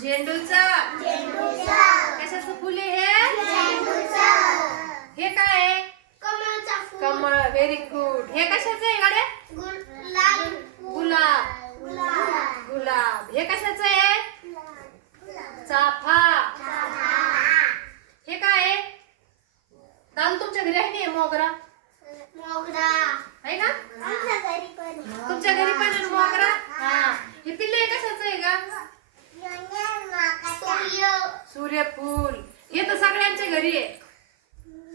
झेंडूचा. कशाचं फुले हे? हे काय आहे? कमळ व्हेरी गुड हे कशाचं आहे गाडे गुलाब. गुलाब. हे कशाचं आहे? चाफा. हे काय आहे? दाल तुमच्या घरी आहे मोगरा? सूर्यफूल हे तर सगळ्यांच्या घरी आहे.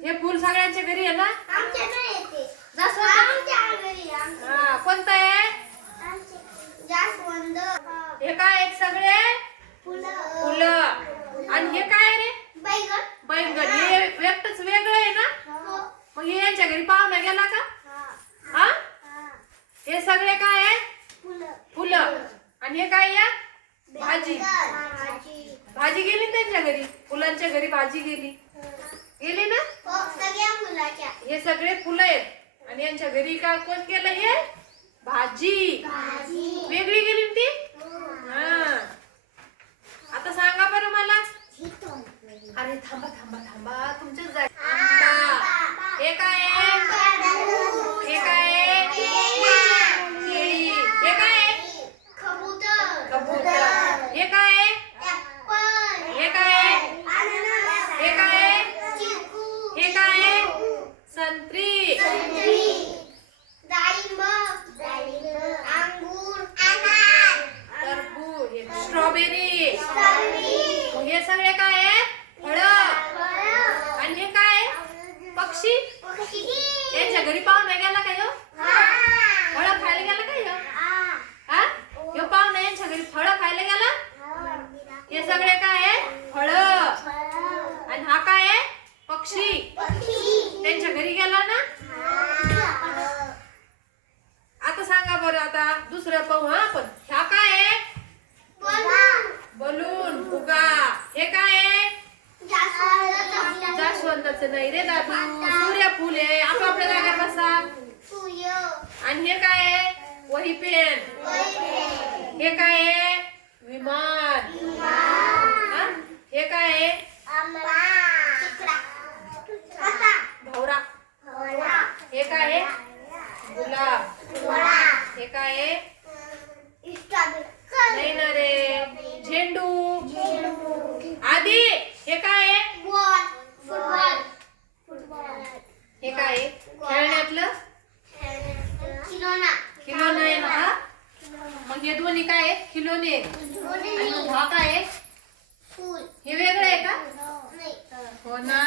हे फुल सगळ्यांच्या घरी आहे ना? हा कोणतं आहे? हे काय आहेत सगळे? फुलं. आणि हे काय रे? बैगन. हे एकटच वेगळं आहे ना? मग हे यांच्या घरी पाहुणा गेला का? हा. हे? सगळे काय आहे? फुलं. आणि हे काय या भाजी. भाजी गेली ना त्यांच्या घरी? फुलांच्या घरी भाजी गेली. गेली ना? हे सगळे फुलं आहेत. आणि यांच्या घरी का कोण गेलं हे? भाजी. वेगळी गेली ना ती? हा. आता सांगा बरं मला. अरे थांबा थांबा थांबा. तुमच्याच जागा. आंबा. हे काय आहे? हे काय आहे? केळी हे काय आहे? कबूतर हे काय आहे? हे काय आहे? हे काय आहे? हे काय आहे? संत्री. टरबूज हे स्ट्रॉबेरी मग हे सगळे काय आहे फळ आणि हे काय आहे? पक्षी त्यांच्या घरी पाहुणा गेला काय हो फळ खायला गेला काय हो हा ह्यो पाहुणा यांच्या घरी फळ खायला गेला हे सगळे काय आहे फळ आणि हा काय आहे पक्षी त्यांच्या घरी गेला ना आता सांगा बरं आता हा आपण ह्या काय आहे? बलून. फुगा हे काय आहे? जास्वंदाचं नाही रे दादू. सूर्यफूल आहे. आपापल्या जागा बसा. आणि हे काय आहे? वही पेन. हे काय आहे? विमान. दोन्ही काय आहेत खिलोने आहेत हा काय आहे? हे वेगळं आहे का? हो ना.